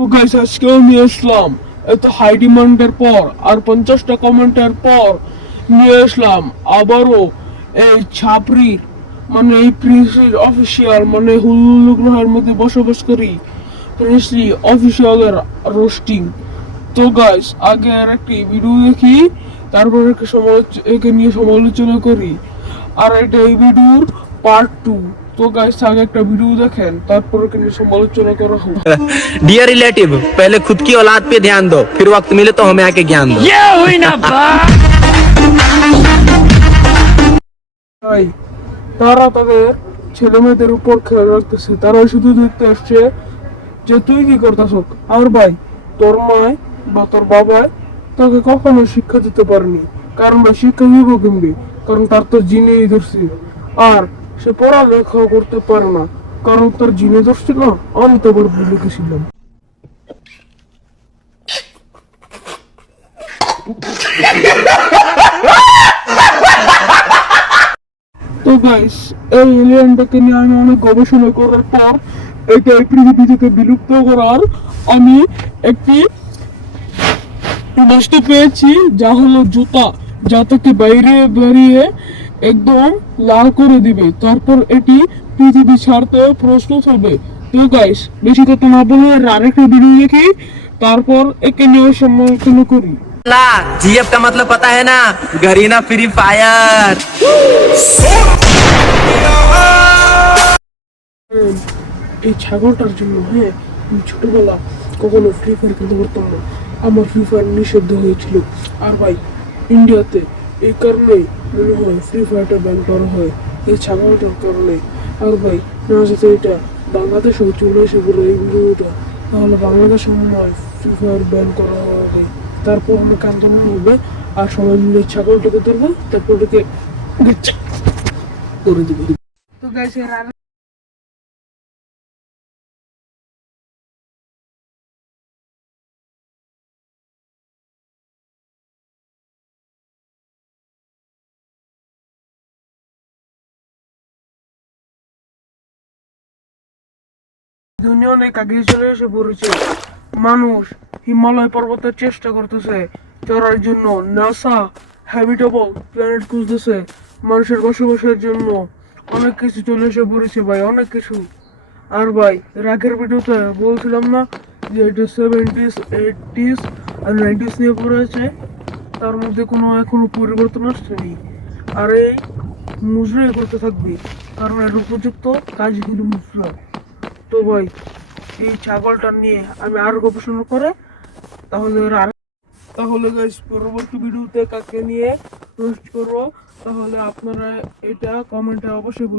তো গাইস আজকে আমি আসলাম এত হাই ডিমান্ডের পর আর 50টা কমেন্টের পর নিয়ে আসলাম আবারও এই ছাপরির মানে এই প্রিন্সের অফিসিয়াল মানে হুলুলু গ্রহের মধ্যে বসবাস করি প্রিন্সলি অফিসিয়ালের রোস্টিং। তো গাইস আগে আর একটি ভিডিও দেখি, তারপর একে নিয়ে সমালোচনা করি। আর এটা এই ভিডিওর পার্ট 2। তো গাইস আগে একটা ভিডিও দেখেন, তারপর একে নিয়ে সমালোচনা করা হবে। डियर रिलेटिव, पहले खुद की औलाद पे ध्यान दो, फिर वक्त मिले तो हमें आके ज्ञान दो। ये हुई ना बात। তাই তারা তাদের ছেলে মেয়েদের উপর খেয়াল রাখতেছে, তারা শুধু দেখতে আসছে যে তুই কি করতেছ। আর ভাই তোর মায় বা তোর বাবায় তোকে কখনো শিক্ষা দিতে পারেনি, কারণ ভাই শিক্ষা দিব কেমনি, কারণ তার তো জিনেই ধরছি। আর সে পড়ালেখাও করতে পারে না, কারণ তার জিনে ধরছিল। আমি তো বড় ভুল লিখেছিলাম। তো গাইস এই এলিয়েনটাকে নিয়ে আমি অনেক গবেষণা করার পর এটা এই পৃথিবী থেকে বিলুপ্ত করার আমি একটি বস্তু পেয়েছি, যা হলো জুতা, যা থেকে বাইরে বেরিয়ে একদম লাল করে দিবে, তারপর এটি পৃথিবী ছাড়তে প্রস্তুত হবে। তো গাইস বেশি কথা না বলে আরেকটা ভিডিও দেখি, তারপর একে নিয়ে সমালোচনা করি। ला जीएफ का मतलब पता है ना, गरीना फ्री फायर। এই ছাগলটার জন্য আমি ছোটবেলা কখনো ফ্রি ফায়ার খেলতে পারতাম না, আমার ফ্রি ফায়ার নিষিদ্ধ হয়েছিল। আর ভাই ইন্ডিয়াতে এই কারণে মনে হয় ফ্রি ফায়ারটা ব্যান করা হয়, এই ছাগলটার কারণে। আর ভাই না যাতে এটা বাংলাদেশেও চলে এসে পড়ে এই ভিডিওটা, তাহলে বাংলাদেশে মনে হয় ফ্রি ফায়ার ব্যান করা হবে, তারপর অনেক আন্দোলন হবে আর সবাই মিলে ছাগলটাকে ধরবে, তারপর ওটাকে করে দিবে। তো গাইস দুনিয়া অনেক আগে চলে এসে পড়েছে। মানুষ হিমালয় পর্বতের চেষ্টা করতেছে চড়ার জন্য, নাসা হ্যাবিটেবল প্ল্যানেট খুঁজতেছে মানুষের বসবাসের জন্য। অনেক কিছু চলে এসে পড়েছে ভাই, অনেক কিছু। আর ভাই এর আগের ভিডিওতে বলছিলাম না যে এটা 70s 80s আর 90s নিয়ে পড়েছে, তার মধ্যে কোনো এখনো পরিবর্তন আসছেনি। আর এই মুজরাই করতে থাকবে, কারণ এর উপযুক্ত কাজ হলো মুজরা। তো ভাই এই ছাগলটা নিয়ে আমি আরো গবেষণা করে তাহলে গাইস পরবর্তী ভিডিওতে কাকে নিয়ে পোস্ট করবো, তাহলে আপনারা এটা কমেন্টে অবশ্যই বলবেন।